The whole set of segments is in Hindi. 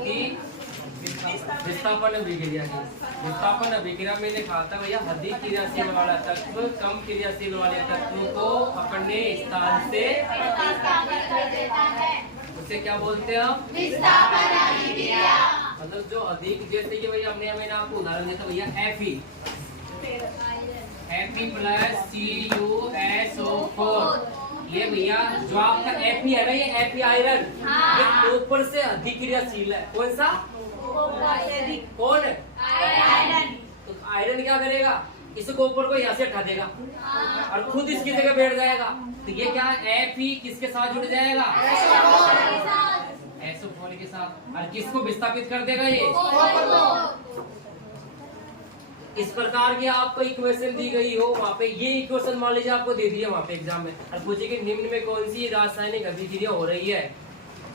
की विस्थापन अभिक्रिया की। विस्थापन अभिक्रिया में लिखा था भैया अधिक क्रियाशील वाला तत्व कम क्रियाशील वाले तत्व को अपने स्थान से उसे क्या बोलते हैं हम? विस्थापन अभिक्रिया। मतलब जो अधिक, जैसे कि भैया मैंने आपको उदाहरण दिया था भैया Fe प्लस CuSO4, ये भैया जो आपका Fe है ना, ये Fe आयरन, ये ऊपर से अधिक क्रियाशील है। कौन सा? कौन? आयरन। तो आयरन क्या करेगा? इस कॉपर को यहाँ से हटा देगा और खुद इसकी जगह बैठ जाएगा। तो ये क्या है? Fe किसके साथ जुड़ जाएगा? SO4 के साथ। और किसको विस्थापित कर देगा? ये। इस प्रकार की आपको इक्वेशन दी गई हो वहाँ पे, ये इक्वेशन मान लीजिए आपको दे दिया वहाँ पे एग्जाम में, और पूछे कि निम्न में कौन सी रासायनिक अभिक्रिया हो रही है,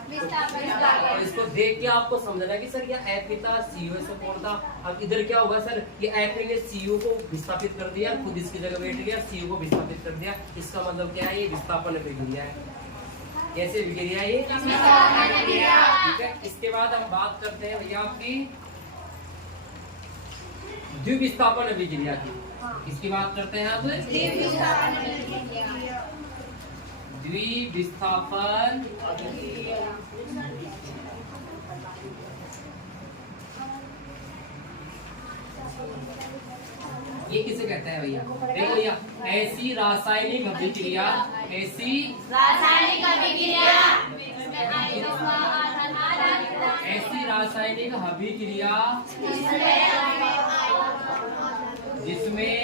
और इसको देख के आपको समझना है कि सर ये Fe था, CuSO4 था। अब इधर क्या होगा सर? ये Fe ने Cu को विस्थापित कर दिया, खुद इसकी जगह बैठ गया, Cu को विस्थापित कर दिया। इसका मतलब क्या है? ये विस्थापन अभिक्रिया है। कैसे अभिक्रिया है ये? ठीक है। इसके बाद हम बात करते हैं भैया आपकी द्विविस्थापन अभिक्रिया की। किसकी बात करते हैं आप? द्विविस्थापन। ये किसे कहते हैं भैया? देखो भैया, ऐसी रासायनिक अभिक्रिया, ऐसी रासायनिक अभिक्रिया, ऐसी रासायनिक अभिक्रिया जिसमें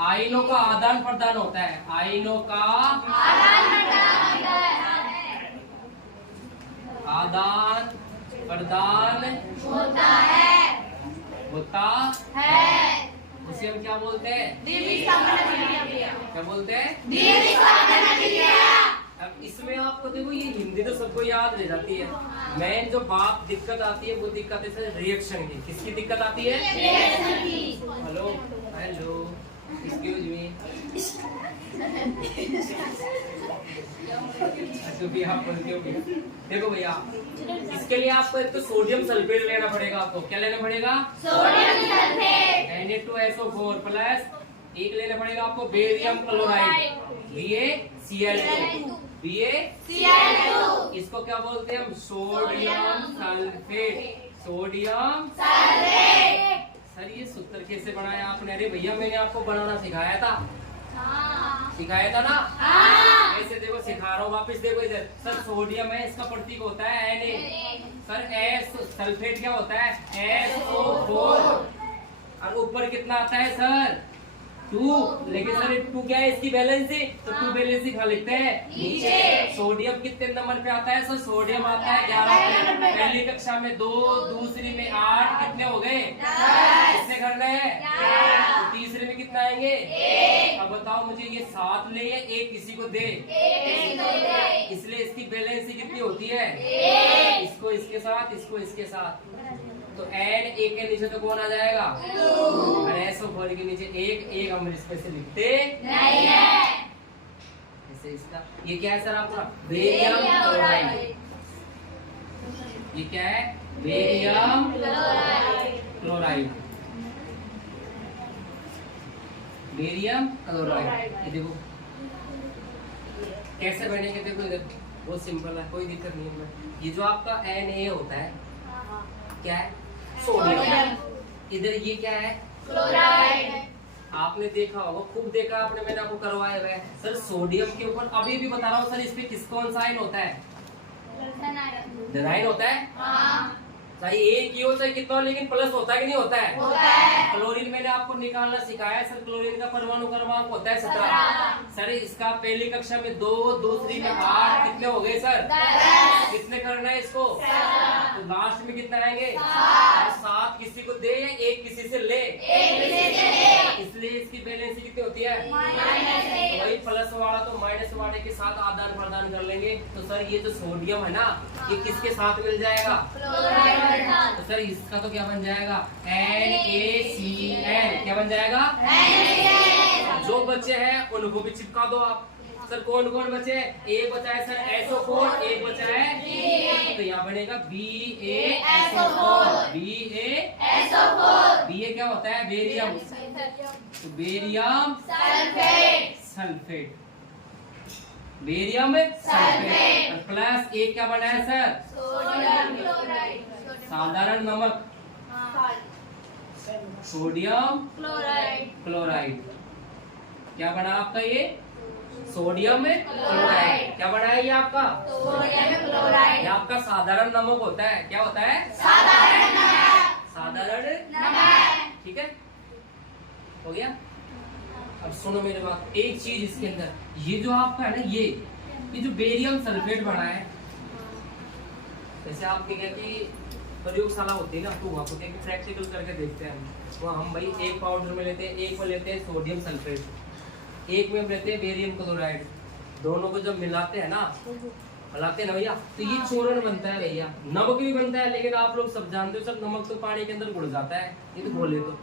आयनों का आदान प्रदान होता है। आयनों का आदान प्रदान होता है उसे हम क्या बोलते हैं? द्विविस्थापन अभिक्रिया। क्या बोलते हैं? द्विविस्थापन अभिक्रिया। अब इसमें आपको देखो, ये हिंदी तो सबको याद रह जाती है। मेन जो बात दिक्कत आती है वो दिक्कत है सर रिएक्शन की। किसकी दिक्कत आती है? Hello hello, excuse me. देखो भैया, इसके लिए आपको एक तो सोडियम सल्फेट लेना पड़ेगा। आपको क्या लेना पड़ेगा? Sodium sulphate. Na2SO4 प्लस एक लेना पड़ेगा आपको बेरियम क्लोराइड, BaCl2। BaCl2 इसको क्या बोलते हैं हम? Sodium sulphate. Sodium sulphate. Sir ये सूत्र कैसे बनाया आपने? अरे भैया मैंने आपको बनाना सिखाया था। सिखाया था ना? ऐसे देखो सिखा रहा हूँ, वापस देखो इधर। सर सोडियम है, इसका प्रतीक होता है Na। सर S सल्फेट क्या होता है? SO4। और ऊपर कितना आता है सर? 2। लेकिन सर 2 क्या है इसकी वैलेंसी? तो 2 वैलेंसी कहाँ लिखते हैं? नीचे। सोडियम कितने नंबर पे आता है सर? सोडियम आता है 11 पे। पहली कक्षा में 2, दूसरी में 8, कितने हो गए? 10। कितने करना है? तो तीसरे में कितना आएंगे? 1। अब बताओ मुझे, ये 7 ले या 1 किसी को दे? इसलिए इसकी वैलेंसी कितनी होती है? 1। इसको इसके साथ, इसको इसके साथ। तो N एक के नीचे तो कौन आ जाएगा? और SO4 के नीचे एक हम इसमें से लिखते नहीं है। ऐसे इसका ये क्या है सर आपका? Barium chloride. ये क्या है? Barium chloride. Barium chloride. ये देखो कैसे बनेंगे, देखो इधर बहुत सिंपल है, कोई दिक्कत नहीं है। ये जो आपका Na होता है क्या है? सोडियम। इधर ये क्या है? क्लोराइड। आपने देखा होगा, खूब देखा आपने, मैंने आपको करवाया हुआ है सर। सोडियम के ऊपर अभी भी बता रहा हूँ सर, इस पे किस कौन सा आयन होता है? धनायन होता है। चाहे एक ही हो चाहे कितना हो, लेकिन प्लस होता है कि नहीं होता है? होता है। क्लोरीन मैंने आपको निकालना सिखाया सर। क्लोरीन का परमाणु क्रमांक होता है 17। सर इसका पहली कक्षा में 2, दूसरी में 8, कितने हो गए सर? 10। कितने करना है इसको? तो लास्ट में कितना आएंगे? 7 किसी को दे या 1 किसी से ले? इसलिए इसकी बैलेंस कितनी होती है? तो वही प्लस वाला तो माइनस वाले के साथ आदान प्रदान कर लेंगे। तो सर ये जो सोडियम है ना, ये किसके साथ मिल जाएगा? तो सर इसका तो क्या बन जाएगा? NaCl। क्या बन जाएगा? जो बचे हैं उनको भी चिपका दो आप। सर कौन कौन बचे? एक बचा है सर SO4, एक बचा है क्या बनेगा BaSO4 BA क्या होता है बेरियम, तो barium sulphate, barium sulphate plus एक क्या बना है सर सोडियम क्लोराइड साधारण नमक सोडियम क्लोराइड क्लोराइड। क्या बना आपका ये सोडियम क्लोराइड। क्या बना है ये आपका सोडियम क्लोराइड ये आपका साधारण नमक होता है। क्या होता है साधारण नमक साधारण नमक। ठीक है हो गया। अब सुनो मेरे बात, एक चीज इसके अंदर ये जो आपका है ना ये जो बेरियम सल्फेट बना है, जैसे आपके क्या कि प्रयोगशाला होती है ना, तो वहाँ को प्रैक्टिकल करके देखते हैं हम। वो हम भाई एक पाउडर में लेते हैं, एक में लेते हैं सोडियम सल्फेट, एक में लेते हैं बेरियम क्लोराइड, दोनों को जब मिलाते हैं ना मिलाते हैं ना भैया, तो ये चूर्ण बनता है भैया। नमक भी बनता है, लेकिन आप लोग सब जानते हो सर नमक तो पानी के अंदर घुल जाता है, ये तो घोले तो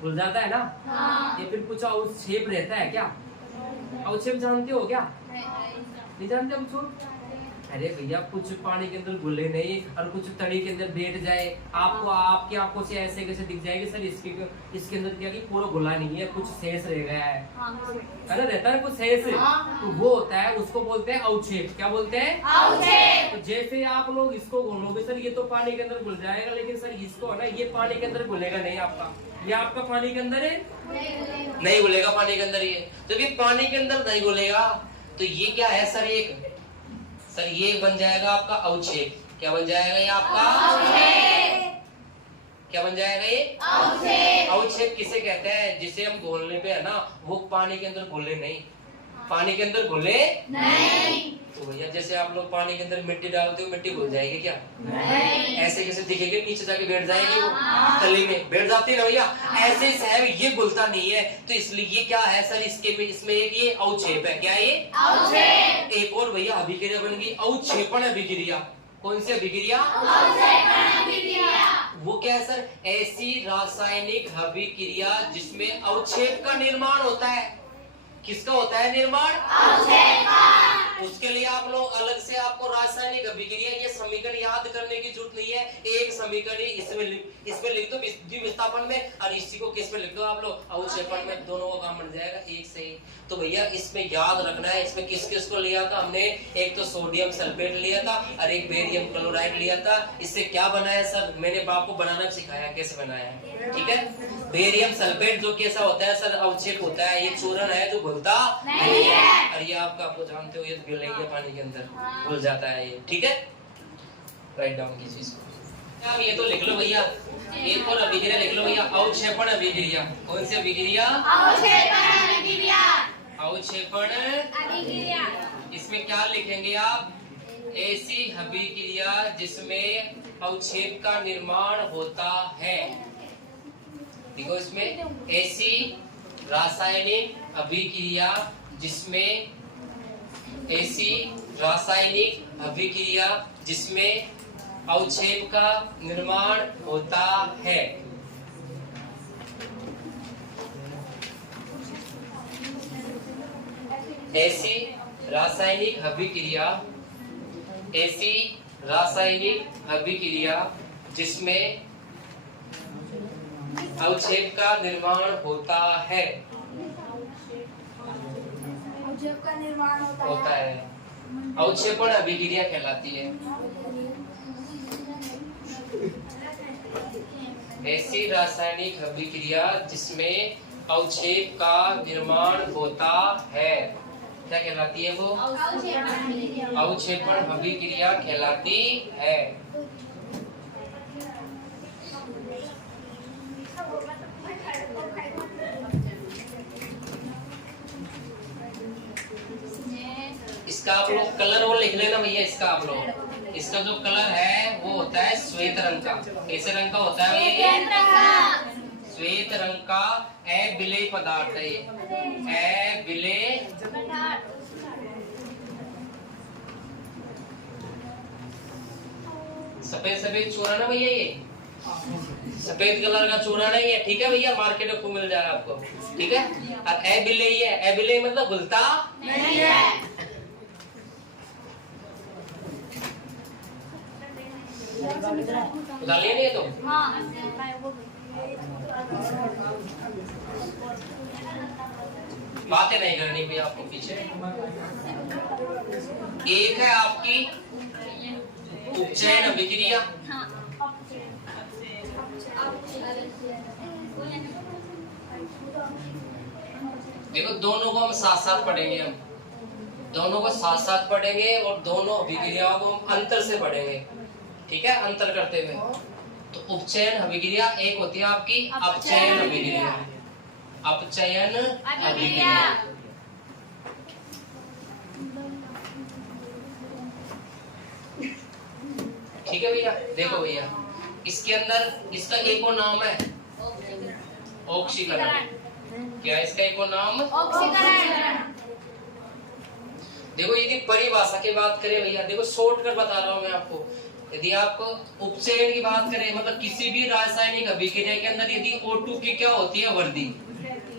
घुल जाता है ना। हाँ। ये फिर कुछ अवक्षेप रहता है क्या? अवक्षेप जानते हो क्या? नहीं जानते अवक्षेप? अरे भैया कुछ पानी के अंदर घुले नहीं और कुछ तड़ी के अंदर बैठ जाए, आपको आपकी आंखों से ऐसे कैसे दिख जाएगी सर इसके अंदर क्या कि पूरा घुला नहीं है, कुछ शेष रह गया है ना, रहता है कुछ शेष, तो वो होता है, उसको बोलते हैं अवक्षेप। क्या बोलते हैं? अवक्षेप। तो जैसे आप लोग इसको घोलोगे सर ये तो पानी के अंदर घुल जाएगा, लेकिन सर इसको है ना ये पानी के अंदर घुलेगा नहीं आपका, ये आपका पानी के अंदर है नहीं घुलेगा पानी के अंदर। ये जब ये पानी के अंदर नहीं घुलेगा तो ये क्या है सर ये बन जाएगा आपका अवक्षेप। क्या बन जाएगा ये आपका क्या बन जाएगा ये अवक्षेप किसे कहते हैं? जिसे हम घोलने पे है ना वो पानी के अंदर घुले नहीं, पानी के अंदर घुले नहीं। तो भैया जैसे आप लोग पानी के अंदर मिट्टी डालते हो, मिट्टी घुल जाएगी क्या? नहीं। ऐसे कैसे दिखेगी? नीचे जाके बैठ जाएगी, वो तली में बैठ जाती है ना भैया। ऐसे साहब ये घुलता नहीं है, तो इसलिए ये क्या है सर इसमें एक ये अवक्षेप है। क्या ये अवक्षेप? एक और भैया अभिक्रिया बन गई अवक्षेपण अभिक्रिया। कौन सी अभिक्रिया? वो क्या है सर? ऐसी रासायनिक अभिक्रिया जिसमें अवक्षेप का निर्माण होता है। किसका होता है निर्माण? अवक्षेप का। उसके लिए आप लोग अलग से आपको रासायनिक अभिक्रिया ये समीकरण याद करने की जरूरत नहीं है। एक समीकरण इसमें लिख दो विस्थापन में, और इसी को किस में लिख दो आप लोग अवक्षेपण में, दोनों का काम बन जाएगा एक से ही। तो भैया इसमें याद रखना है, इसमें किस किस को लिया था हमने? एक तो सोडियम सल्फेट लिया था और एक बेरियम क्लोराइड लिया था। इससे क्या बनाया सर? मैंने आपको बनाना सिखाया कैसे बनाया है, ठीक है। बेरियम सल्फेट जो कैसा होता है सर? अवक्षेप होता है, ये चूर्ण है जो घुलता नहीं है। और ये आपको जानते हो ये घुलेगा पानी के अंदर घुल जाता है ये, ठीक है। राइट डाउन कीजिए इसको। अब ये तो लिख लो भैया, एक और अभिक्रिया लिख लो भैया, अवक्षेपण अभिक्रिया। कौन सी अभिक्रिया? अवक्षेपण अभिक्रिया। इसमें क्या लिखेंगे आप? ऐसी अभिक्रिया जिसमें अवक्षेप का निर्माण होता है। देखो इसमें ऐसी रासायनिक अभिक्रिया जिसमें अवक्षेप का निर्माण होता है। ऐसी रासायनिक अभिक्रिया जिसमें अवक्षेप का निर्माण होता है। अवक्षेपण अभिक्रिया कहलाती है। ऐसी रासायनिक अभिक्रिया जिसमें अवक्षेप का निर्माण होता है, क्या कहलाती है वो? अवक्षेपण अभिक्रिया कहलाती है। इसका आप लोग कलर वो लिख लेना भैया। इसका जो कलर है वो होता है श्वेत रंग का। कैसे रंग का होता है ये? श्वेत रंग का अविलेय पदार्थ है ये, अविलेय सफेद चूर्ण है भैया, ये सफेद कलर का चूर्ण है ये, ठीक है भैया। मार्केट में मिल जाएगा आपको, ठीक है। और अविलेय है, अविलेय मतलब घुलता नहीं है। उतार लिया नहीं तो बातें नहीं करनी भैया आपको पीछे। एक है आपकी उपचयन अभिक्रिया, देखो दोनों को हम साथ साथ पढ़ेंगे, हम दोनों को साथ साथ पढ़ेंगे और दोनों अभिक्रियाओं को हम अंतर से पढ़ेंगे, ठीक है, अंतर करते हुए। तो उपचयन अभिक्रिया एक होती है आपकी अपचयन अभिक्रिया, अपचयन अभिक्रिया। ठीक है भैया, देखो भैया इसके अंदर इसका एक और नाम है ऑक्सीकरण। क्या है इसका एक और नाम? ऑक्सीकरण। देखो यदि परिभाषा की बात करें भैया, देखो शॉर्टकट बता रहा हूँ मैं आपको। यदि आप उपचयन की बात करें, मतलब किसी भी रासायनिक अभिक्रिया के अंदर यदि O2 की क्या होती है? वर्दी।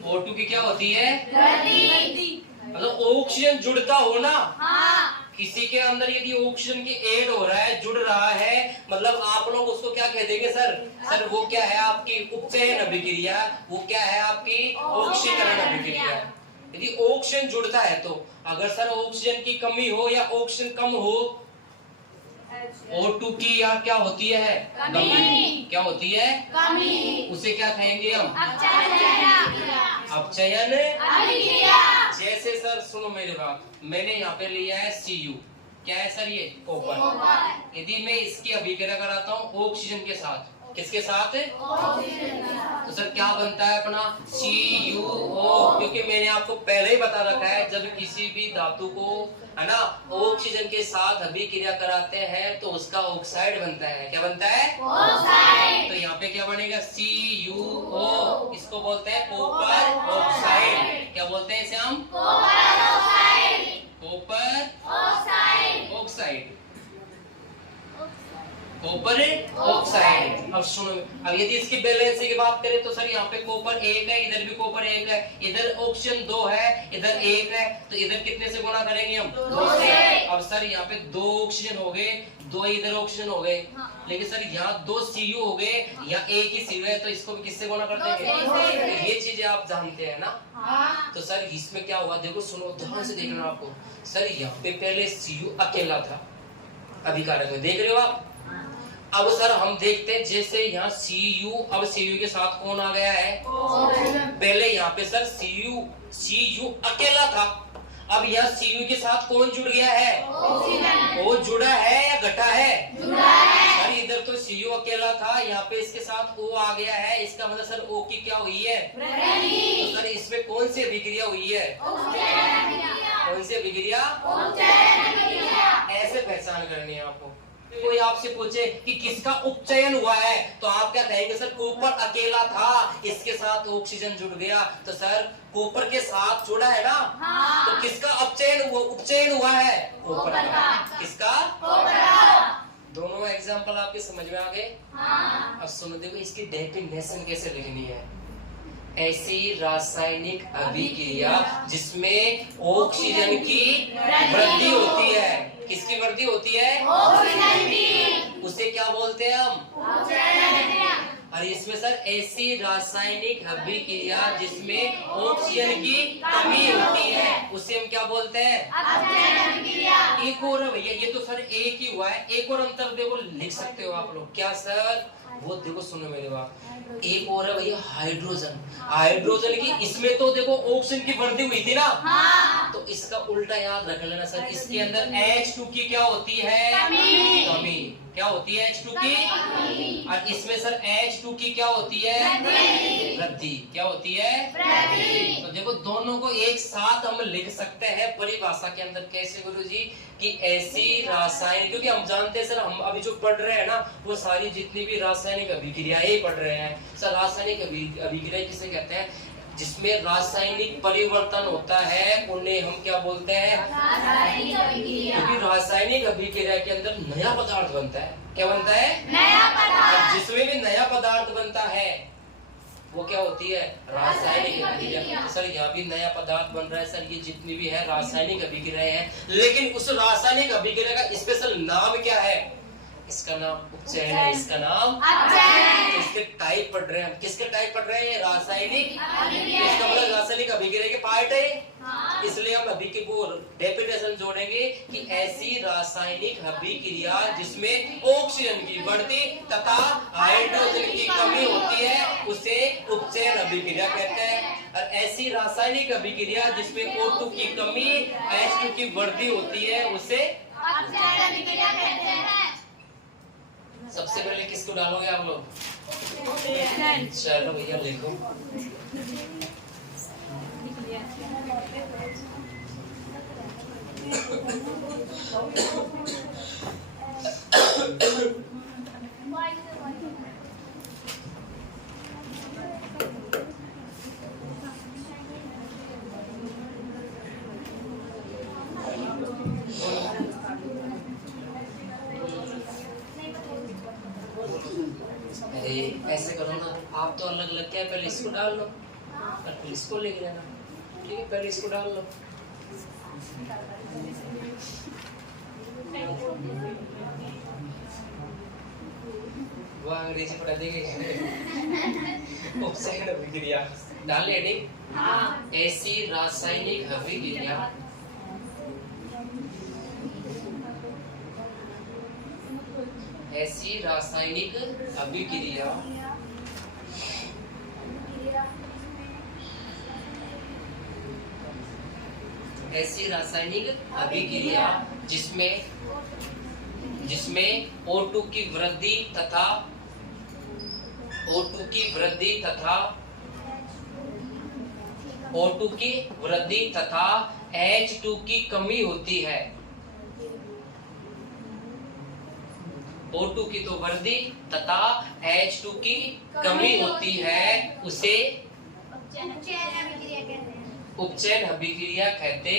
O2 की क्या होती है? वर्दी। मतलब ऑक्सीजन जुड़ता हो ना, हाँ। किसी के अंदर यदि ऑक्सीजन की ऐड हो रहा है, जुड़ रहा है, मतलब आप लोग उसको क्या कह देंगे सर? सर वो क्या है आपकी उपचयन अभिक्रिया, वो क्या है आपकी ऑक्सीकरण अभिक्रिया। यदि ऑक्सीजन जुड़ता है तो अगर सर ऑक्सीजन की कमी हो या ऑक्सीजन कम हो, O2 की या क्या होती है? कमी। क्या होती है? कमी। उसे क्या कहेंगे हम? अपचयन अभिक्रिया। जैसे सर सुनो मेरी बात, मैंने यहाँ पे लिया है Cu, क्या है सर? ये कॉपर। यदि मैं इसकी अभिक्रिया कराता हूँ ऑक्सीजन के साथ, किसके साथ? तो सर क्या बनता है अपना? CuO, क्योंकि मैंने आपको पहले ही बता रखा है जब किसी भी धातु को है ना ऑक्सीजन के साथ अभिक्रिया कराते हैं तो उसका ऑक्साइड बनता है। क्या बनता है? ऑक्साइड। तो यहाँ पे क्या बनेगा? CuO, इसको बोलते हैं कॉपर ऑक्साइड। क्या बोलते हैं इसे हम? Copper oxide, copper oxide. अब सुनो, अब यदि इसकी बैलेंस की बात करें तो सर यहाँ पे कॉपर 1 है, इधर भी कॉपर 1 है, इधर ऑक्सीजन 2 है, इधर 1 है, तो इधर कितने से गुणा करेंगे हम? 2 से। अब सर यहाँ पे 2 ऑक्सीजन हो गए, 2 इधर ऑक्सीजन हो गए, लेकिन सर यहाँ 2 Cu हो गए, यहाँ एक ही Cu है, तो इसको भी किससे गुणा कर देंगे? ये चीजें आप जानते हैं ना। तो सर इसमें क्या हुआ? देखो सुनो, ध्यान से देखना आपको। सर यहाँ पे पहले Cu अकेला था अभिकारक में, देख रहे हो आप? अब सर हम देखते हैं, जैसे यहाँ Cu, अब Cu के साथ कौन आ गया है? पहले यहाँ पे सर Cu अकेला था, अब यहाँ Cu के साथ कौन जुड़ गया है? वो जुड़ा है या घटा है? सर इधर तो Cu अकेला था, यहाँ पे इसके साथ O आ गया है, इसका मतलब सर O की क्या हुई है? तो सर इसमें कौन सी अभिक्रिया हुई है? कौन सी अभिक्रिया? ऐसे पहचान करनी है आपको। कोई आपसे पूछे कि किसका उपचयन हुआ है तो आप क्या कहेंगे? सर कॉपर अकेला था, इसके साथ ऑक्सीजन जुड़ गया, तो सर कॉपर के साथ जुड़ा है ना। तो किसका अपचयन हुआ? उपचयन हुआ है कॉपर का। किसका? दोनों एग्जांपल आपके समझ में आ गए? अब सुनो, देखो इसकी डेफिनेशन कैसे लिखनी है। ऐसी रासायनिक अभिक्रिया जिसमें ऑक्सीजन की वृद्धि होती है। किसकी वृद्धि होती है? ऑक्सीजन की। उसे क्या बोलते हैं हम? और इसमें सर ऐसी रासायनिक अभिक्रिया जिसमें ऑक्सीजन की कमी होती है उसे हम क्या बोलते हैं? अपचयन अभिक्रिया। एक और है भैया, ये तो सर एक ही हुआ है, एक और अंतर देखो लिख सकते हो आप लोग। क्या सर? वो देखो सुनो मेरी बात, एक और है भैया हाइड्रोजन। हाइड्रोजन की इसमें तो देखो ऑक्सीजन की वृद्धि हुई थी ना, तो इसका उल्टा याद रख लेना सर। इसके अंदर H2 की क्या होती है? कमी। क्या होती है? H2 की। और इसमें सर H2 की क्या होती है? वृद्धि। क्या होती है? तो देखो दोनों को एक साथ हम लिख सकते हैं परिभाषा के अंदर। कैसे गुरुजी? कि ऐसी रासायनिक, क्योंकि हम जानते हैं सर, हम अभी जो पढ़ रहे हैं ना वो सारी जितनी भी रासायनिक अभिक्रियाएं पढ़ रहे हैं सर। रासायनिक अभिक्रिया किसे कहते हैं? जिसमें रासायनिक परिवर्तन होता है उन्हें हम क्या बोलते हैं? क्योंकि रासायनिक अभिक्रिया के अंदर नया पदार्थ बनता है। क्या बनता है? नया पदार्थ। जिसमें भी नया पदार्थ बनता है वो क्या होती है? रासायनिक अभिक्रिया। सर यहाँ भी नया पदार्थ बन रहा है सर, ये जितनी भी है रासायनिक अभिक्रियाएं हैं, लेकिन उस रासायनिक अभिक्रिया का स्पेशल नाम क्या है? इसका नाम उपचयन है, इसका नाम अपचयन। तो इसके टाइप पढ़ रहे हैं हम। किसके टाइप पढ़ रहे हैं? रासायनिक अभिक्रिया। इसका मतलब रासायनिक अभिक्रिया के पार्ट है। हाँ। इसलिए हम अभी की वो डेफिनेशन जोड़ेंगे कि ऐसी रासायनिक अभिक्रिया जिसमें ऑक्सीजन की बढ़ती तथा हाइड्रोजन की कमी होती है उसे उपचयन अभिक्रिया कहते हैं। और ऐसी रासायनिक अभिक्रिया जिसमें O2 की कमी H2 की बढ़ती होती है उसे अपचयन अभिक्रिया कहते हैं। सबसे पहले किसको डालोगे आप लोग? चलो भैया लिखो। अरे ऐसे करो ना, आप तो अलग अलग क्या है, पहले इसको डाल लो और फिर इसको लेके लेना। ठीक है, पहले इसको डाल लो। वो अंग्रेजी पढ़ा देंगे। उपचयन अभिक्रिया डाल ले ठीक। हाँ। ऐसी रासायनिक अभिक्रिया ऐसी रासायनिक अभिक्रिया ऐसी रासायनिक अभिक्रिया जिसमें O2 की वृद्धि तथा O2 की वृद्धि तथा H2 की कमी होती है। O2 की तो वृद्धि तथा H2 की कमी होती है उसे उपचयन अभिक्रिया कहते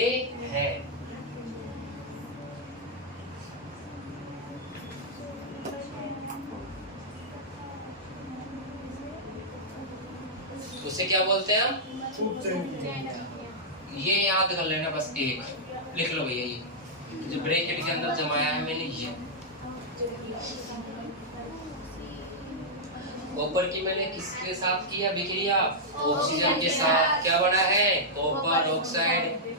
हैं। उसे क्या बोलते हैं हम? ये याद कर लेना, बस एक लिख लो भैया। ये जो ब्रैकेट के अंदर जमाया है मैंने, ये कॉपर की मैंने किसके साथ किया अभिक्रिया? ऑक्सीजन के साथ। क्या बना है? Copper oxide.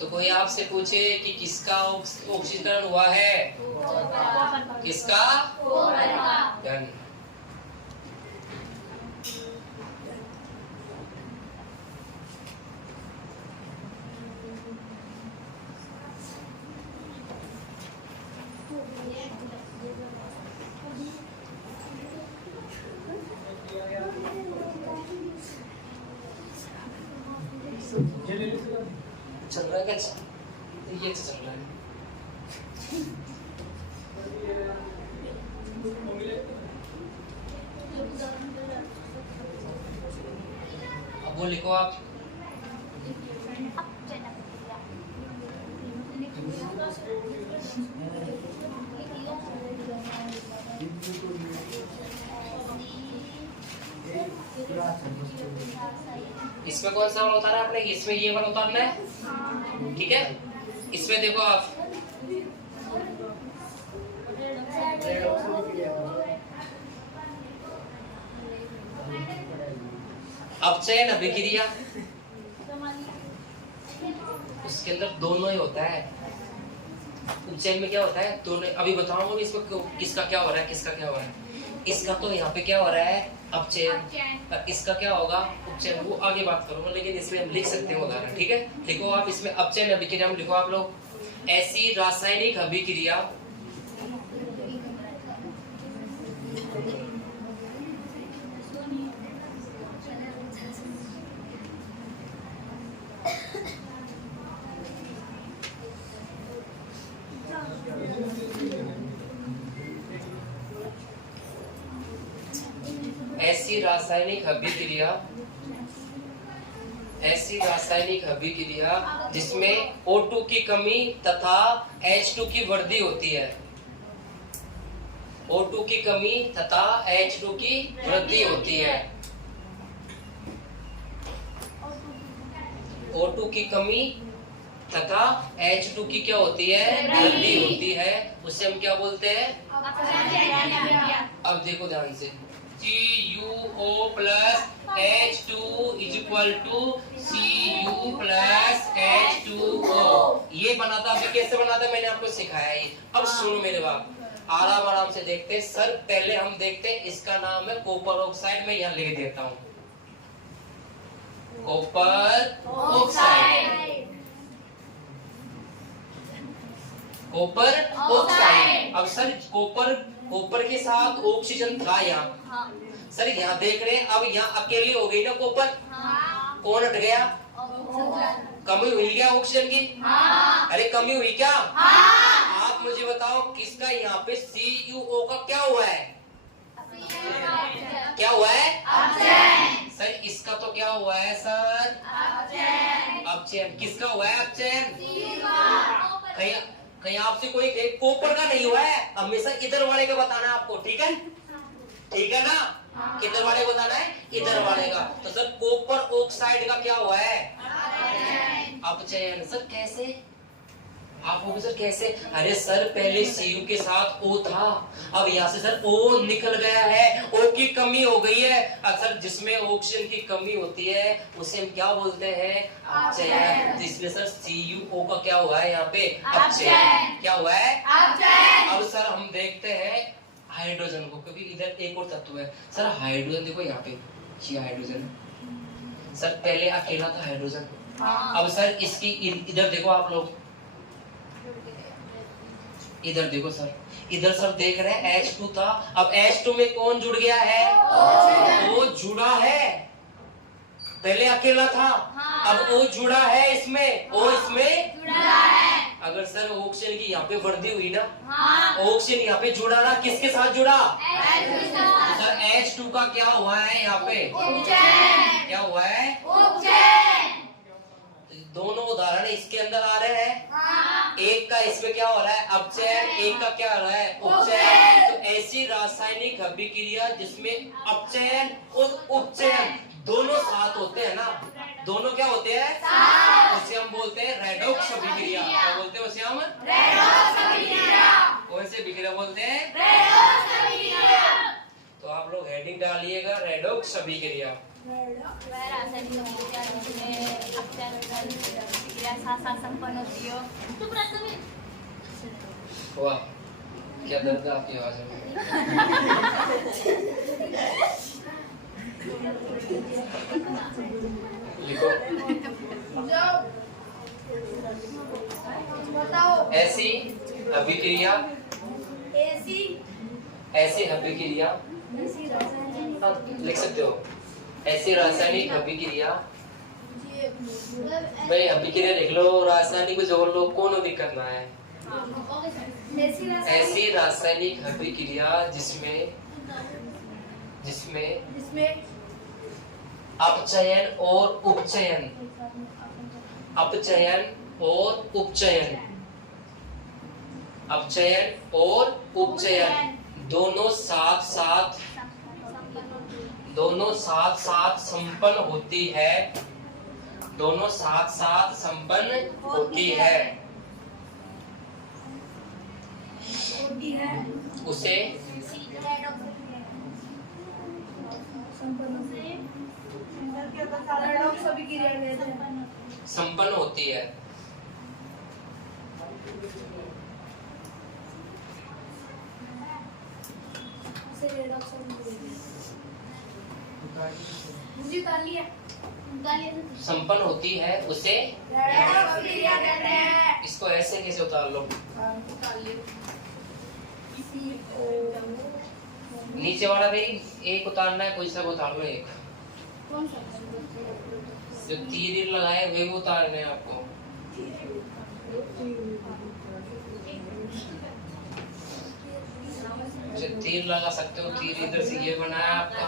तो कोई आपसे पूछे कि किसका ऑक्सीकरण हुआ है? किसका? डन। चल रहा है क्या? ये चल रहा है। अब वो लिखो आप। इसमें कौन सा वाला उतारा है आपने? इसमें ये वाला उतारना है, ठीक है। इसमें देखो आप, अपचयन अभिक्रिया उसके अंदर दोनों ही होता है। उपचयन में क्या होता है? दोनों। अभी बताऊंगा इसमें किसका क्या हो रहा है, किसका क्या हो रहा है। इसका तो यहाँ पे क्या हो रहा है? अपचयन। इसका क्या होगा? उपचयन। वो आगे बात करूंगा, लेकिन इसमें हम लिख सकते हैं उदाहरण, ठीक है। लिखो आप इसमें अपचयन अभिक्रिया में लिखो आप लोग, ऐसी रासायनिक अभिक्रिया ऐसी रासायनिक अभिक्रिया जिसमें O2 की कमी तथा H2 की वृद्धि होती है। O2 की कमी तथा H2 की वृद्धि होती है। O2 की कमी तथा H2 की क्या होती है? वृद्धि होती है। उसे हम क्या बोलते हैं? अब देखो ध्यान से, CuO plus H2 is equal to Cu plus H2O। ये बना था, अभी कैसे बना था मैंने आपको सिखाया ये। अब सुनो मेरे बाप, आराम आराम से देखते हैं। सर पहले हम देखते हैं, इसका नाम है कॉपर ऑक्साइड। मैं यहाँ लिख देता हूँ कॉपर ऑक्साइड, कॉपर ऑक्साइड। अब सर कॉपर के साथ ऑक्सीजन था यहाँ। सर यहाँ देख रहे हैं, अब यहाँ अकेली हो गई ना कॉपर, कौन हट गया? कमी हुई क्या ऑक्सीजन की? अरे कमी हुई क्या? आप मुझे बताओ किसका यहाँ पे CuO का क्या हुआ है? क्या हुआ है? सर इसका तो क्या हुआ है सर? अपचयन। किसका हुआ है अपचयन? कहीं आपसे कोई कॉपर का नहीं हुआ है, हमेशा इधर वाले का बताना है आपको, ठीक है? ठीक है ना? किधर वाले को बताना है? इधर वाले का। तो सर कॉपर ऑक्साइड का क्या हुआ है? अपचयन। सर कैसे? आप बोलोगे सर कैसे? अरे सर पहले Cu के साथ O था, अब यहाँ से सर O निकल गया है, O की कमी हो गई है। अक्सर जिसमें ऑक्सीजन की कमी होती है उसे हम क्या बोलते हैं? अपचयन। जिसमें सर CuO का क्या हुआ है यहाँ पे? अपचयन। क्या हुआ है? अपचयन। अब सर हम देखते हैं हाइड्रोजन को, क्योंकि इधर एक और तत्व है। सर हाइड्रोजन देखो यहाँ पे, ये हाइड्रोजन सर पहले अकेला था हाइड्रोजन। अब सर इसकी इधर देखो आप लोग, इधर देखो सर, इधर सर देख रहे हैं H2 था, अब H2 में कौन जुड़ गया है? O जुड़ा है। पहले अकेला था, अब O जुड़ा है इसमें, O इसमें जुड़ा है। अगर सर ऑक्सीजन की यहाँ पे वृद्धि हुई ना, ऑक्सीजन यहाँ पे जुड़ा ना, किसके साथ जुड़ा? सर H2 का क्या हुआ है यहाँ पे? क्या हुआ है? दोनों उदाहरण इसके अंदर आ रहे हैं। एक का इसमें क्या हो रहा है? अपचयन। एक का क्या हो रहा है? उपचयन। तो ऐसी रासायनिक अभिक्रिया जिसमें अपचयन और उपचयन दोनों साथ होते हैं ना, दोनों क्या होते हैं? उसे हम बोलते हैं रेडॉक्स अभिक्रिया। क्या बोलते हैं उसे हम? रेडॉक्स अभिक्रिया। कौन सी अभिक्रिया बोलते हैं? रेडॉक्स अभिक्रिया। तो आप लोग हेडिंग डालिएगा रेडॉक्स अभिक्रिया। संपन्न होती हो। वाह क्या दर्द है आपकी आवाज में। लिखो ऐसी अभिक्रिया, ऐसी अभिक्रिया लिख सकते हो। ऐसी रासायनिक अभिक्रिया, भाई अभिक्रिया लिख लो, रासायनिक को जोड़ लो, कौन अधिक करना है? ऐसी रासायनिक अभिक्रिया जिसमें अपचयन और उपचयन, अपचयन और उपचयन, अपचयन और उपचयन दोनों साथ साथ संपन्न होती है, दोनों साथ साथ संपन्न होती है। उसे संपन्न होती है। संपन्न होती है उसे इसको ऐसे कैसे उतार लो? नीचे वाला भी एक उतारना है, कोई सा उतार लो। एक जो तीर लगाए वे भी उतारने हैं आपको। जो तीर लगा सकते हो, तीर इधर से ये बना है आपका,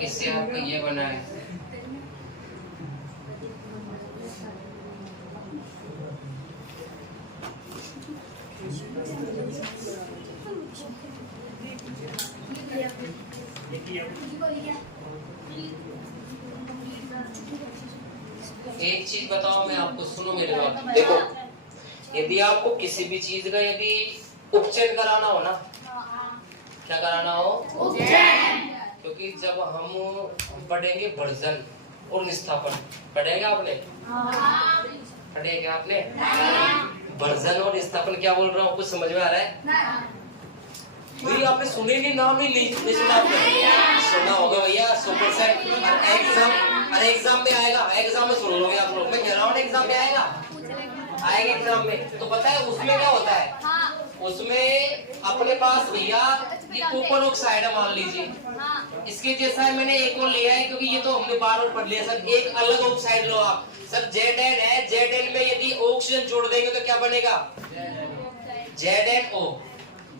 इससे आपका ये बना है। एक चीज बताओ मैं आपको, सुनो मेरे बात। देखो यदि आपको किसी भी चीज का यदि उपचयन कराना हो ना, क्या कराना हो? क्योंकि जब हम पढ़ेंगे वर्जन और निस्थापन, पढ़ेगा आपने? पढ़ेगा आपने? वर्जन और निस्थापन क्या बोल रहा हूँ, कुछ समझ में आ रहा है? नहीं आपने सुने नहीं, नाम ही नहीं सुना आपने? सुना होगा भैया, सुपर सेट। अरे एग्जाम में आएगा, एग्जाम में सुन लोगे आप लोग, मैं कह रहा हूँ एग्जाम में आएगा एग्जाम में। तो पता है उसमें क्या होता है? उसमें अपने पास भैया ये कॉपर ऑक्साइड है मान लीजिए, इसके जैसा है, मैंने एक और लिया है क्योंकि ये तो हमने बार बार पढ़ लिया सर। एक अलग ऑक्साइड लो आप सर, Zn है, Zn में यदि ऑक्सीजन जोड़ देंगे तो क्या बनेगा? ZnO।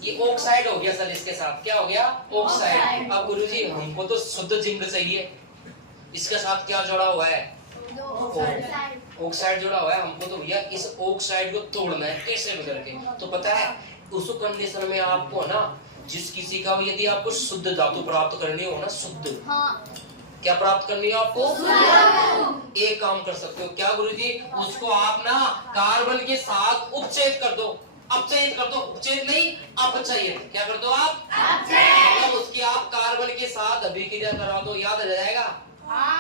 ये ऑक्साइड हो गया सर, इसके साथ क्या हो गया? ऑक्साइड। अब गुरुजी हमको तो शुद्ध जिंक चाहिए, इसके साथ क्या जुड़ा हुआ है? ऑक्साइड जुड़ा हुआ है। हमको तो भैया इस ऑक्साइड को तोड़ना है, कैसे भी करके। तो पता है उस कंडीशन में आपको ना, जिस किसी का यदि आपको शुद्ध धातु प्राप्त करनी हो ना, शुद्ध क्या प्राप्त करनी है आपको? एक काम कर सकते हो क्या गुरुजी, उसको आप ना कार्बन के साथ उपचयित कर दो, अपचयित कर दो, उपचयित नहीं अपचयित। क्या कर दो आप? मतलब उसकी आप कार्बन के साथ अभिक्रिया करा दो। याद रह जाएगा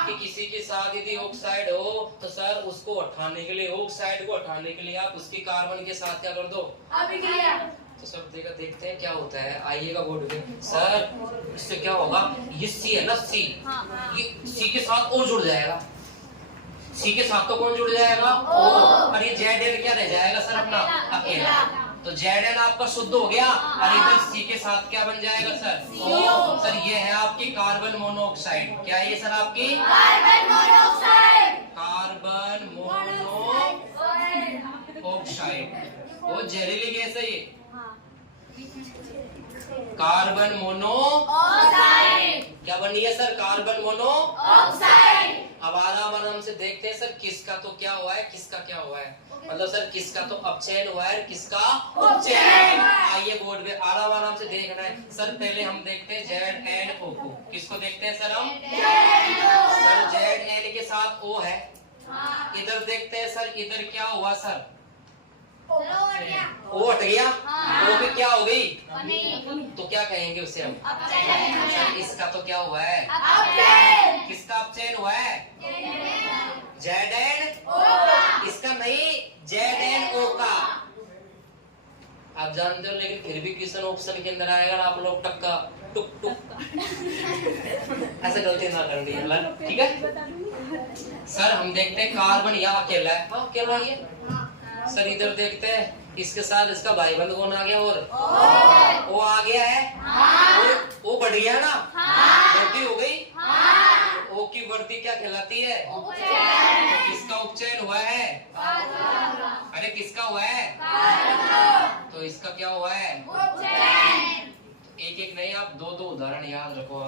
कि किसी के साथ यदि ऑक्साइड हो तो सर उसको हटाने के लिए, ऑक्साइड को हटाने के लिए आप उसकी कार्बन के साथ क्या कर दो? अभिक्रिया। तो सर देखते हैं क्या होता है, आइएगा बोर्ड पे। सर इससे क्या होगा, ये सी है ना, सी, ये सी के साथ ओ जुड़ जाएगा, सी के साथ तो कौन जुड़ जाएगा? ओ। और ये Zn क्या रह जाएगा सर अपना? अकेला। तो Zn आपका शुद्ध हो गया और इधर सी के साथ क्या बन जाएगा सर? ओ। सर ये है आपकी कार्बन मोनोऑक्साइड। क्या है ये सर आपकी? Carbon monoxide. कार्बन मोनोऑक्साइड वो जहरीली गैस है ये, कार्बन मोनोऑक्साइड। क्या बनी है सर? Carbon monoxide. अब आराम आराम से देखते हैं सर किसका तो क्या हुआ है, किसका क्या हुआ है। मतलब सर किसका तो अपचयन हुआ है, किसका उपचयन। आइए बोर्ड पे आराम आराम से देखना है सर। पहले हम देखते हैं Zn O को। किसको देखते हैं सर हम? सर Zn के साथ O है। इधर देखते हैं सर, इधर क्या हुआ सर? ओ हट गया। ओ भी क्या हो गई? तो क्या कहेंगे उसे हम? सर इसका तो क्या हुआ है? किसका अपचयन हुआ है? Zn इसका नहीं, ZnO का। आप जानते हो, लेकिन फिर भी क्वेश्चन ऑप्शन के अंदर आएगा ना, आप लोग टक्का टुक टुक ऐसे गलती ना करनी है, ठीक है सर। हम देखते हैं कार्बन यहाँ अकेला है। हाँ अकेला ही है सर। इधर देखते हैं इसके साथ इसका भाईबंध कौन आ गया? और वो आ गया है। वो बढ़ गया ना, वृद्धि हो गई। ओ की वृद्धि क्या कहलाती है? तो किसका उपचयन हुआ है? अरे किसका हुआ है? तो इसका क्या हुआ है? एक एक नहीं, आप दो दो उदाहरण याद रखो।